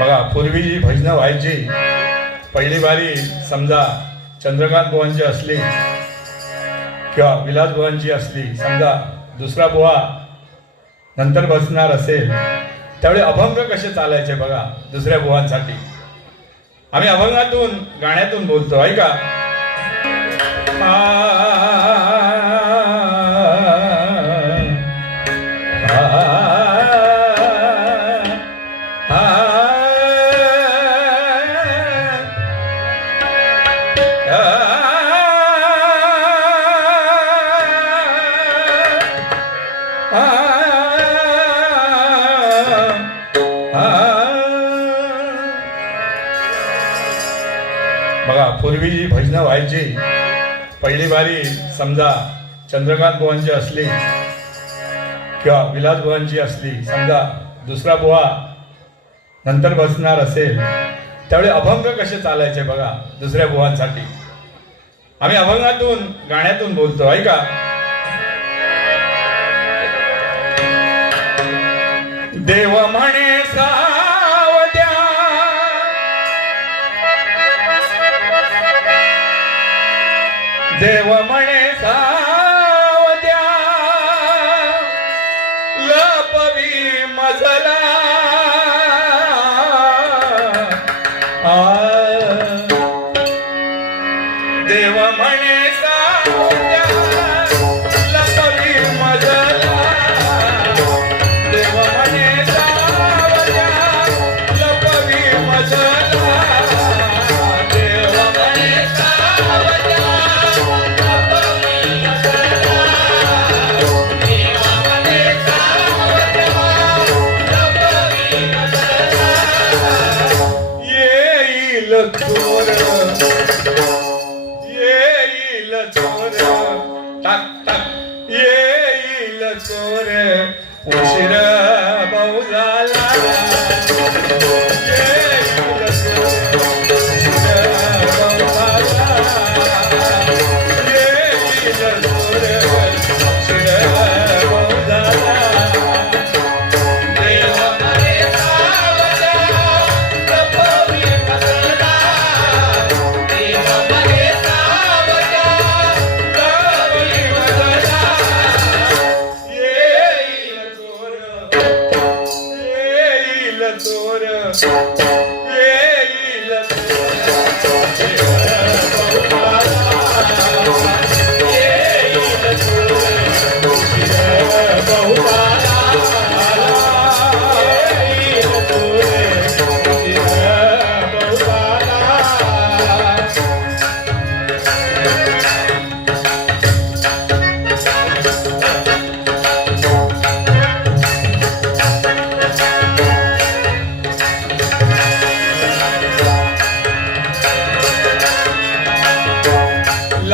बघा पूर्वी जी भजनं व्हायची. पहिली बारी समजा चंद्रकांत बुवांची असली किंवा विलास बुवांची असली समजा दुसरा बुवा नंतर बसणार असेल त्यावेळी अभंग कसे चालायचे बघा दुसऱ्या बुवांसाठी. आम्ही अभंगातून गाण्यातून बोलतो ऐका. जी भजनं व्हायची पहिली बारी समजा चंद्रकांत बुवांची असली किंवा विलास बुवांची असली समजा दुसरा बुवा नंतर बसणार असेल त्यावेळी अभंग कसे चालायचे बघा दुसऱ्या बुवांसाठी. आम्ही अभंगातून गाण्यातून बोलतो ऐका. देव म्हणे सा उशीर बहु झाला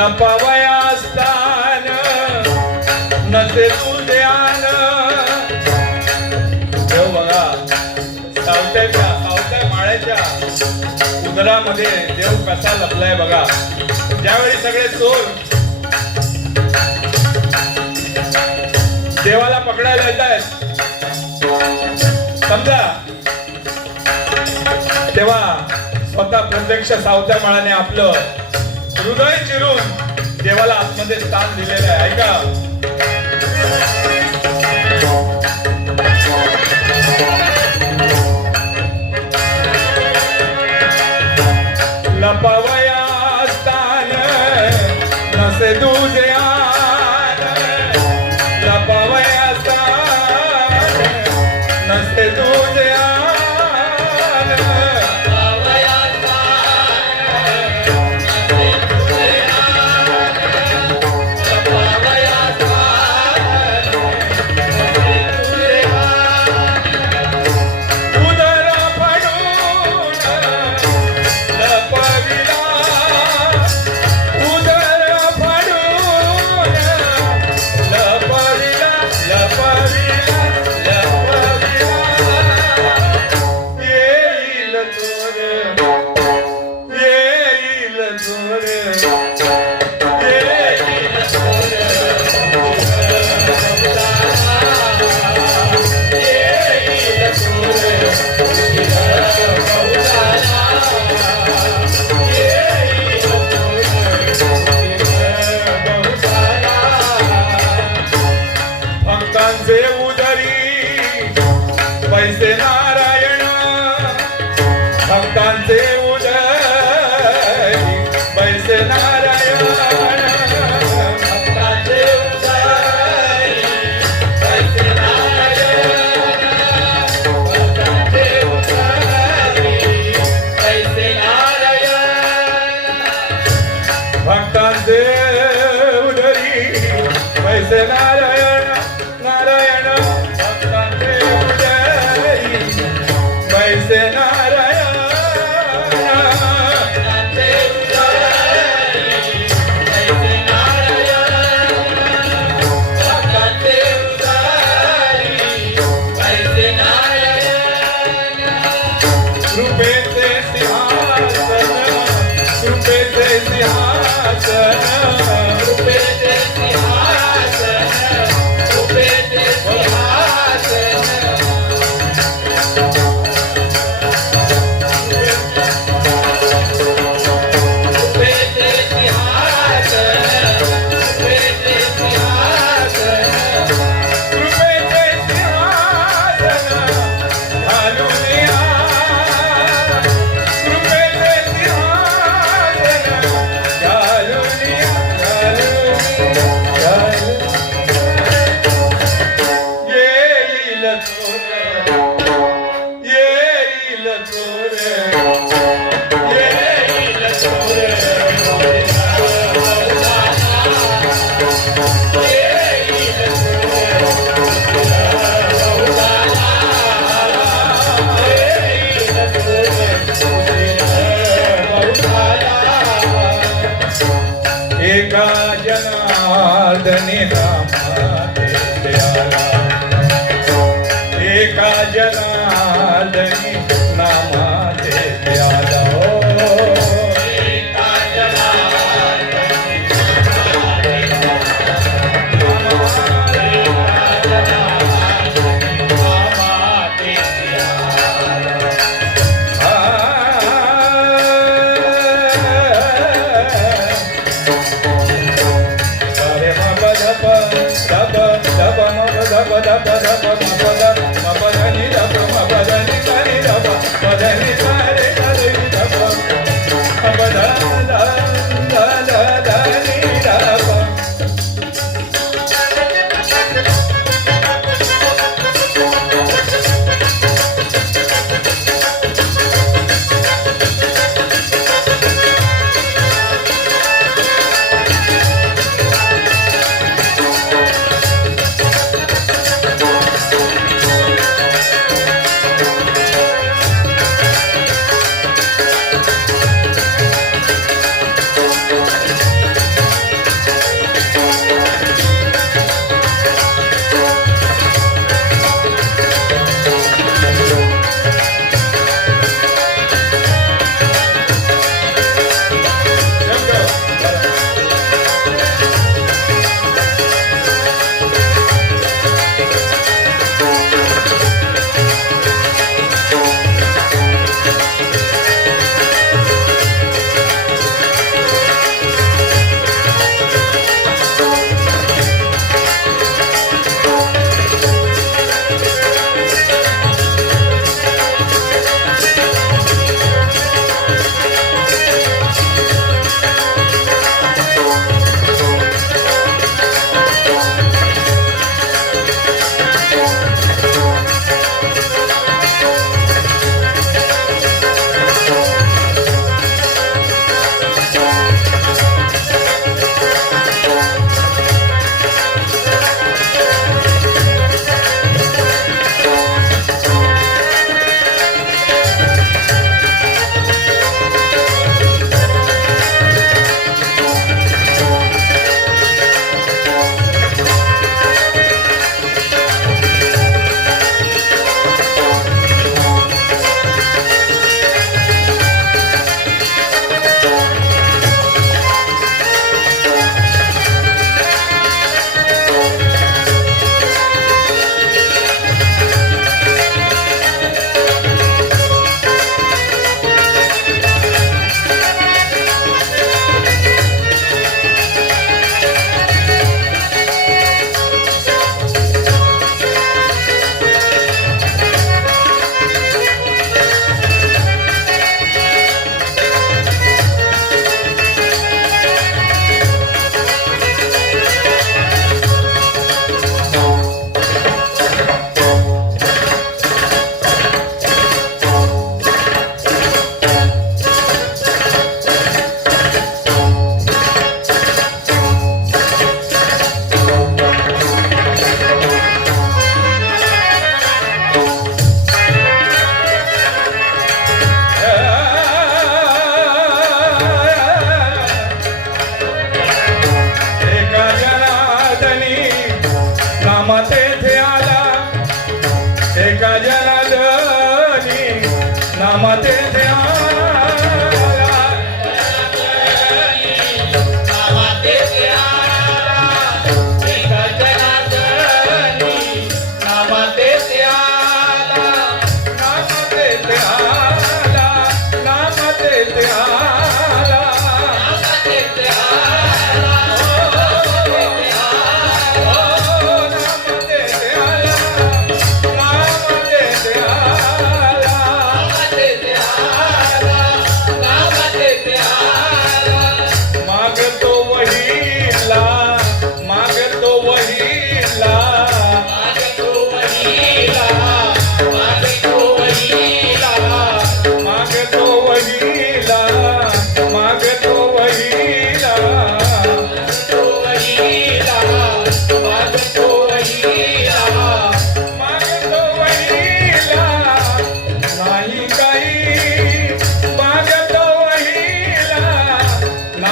लपवया स्थान नसे तुझ्यान देव बघा सावत्याच्या सावत्या माळ्याच्या उदरामध्ये देव कसा लपलाय बघा. ज्यावेळी सगळे चोर देवाला पकडायला येत आहेत समजा तेव्हा स्वतः प्रत्यक्ष सावत्या माळाने आपलं हृदय चिरून देवाला आतमध्ये स्थान दिलेलं आहे. ऐका. एका जनार्दने एका जना ba ba ba ba ba ba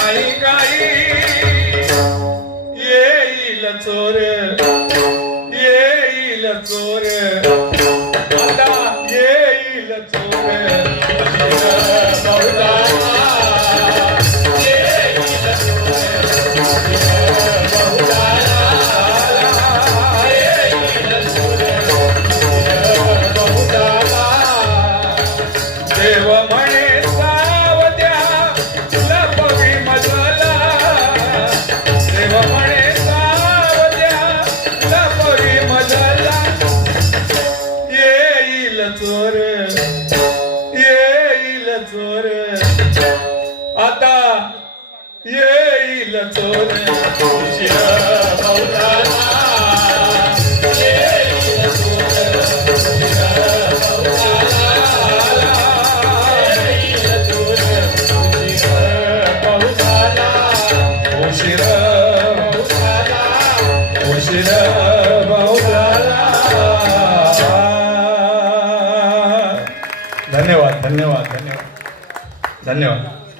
नाही काही येईल चोर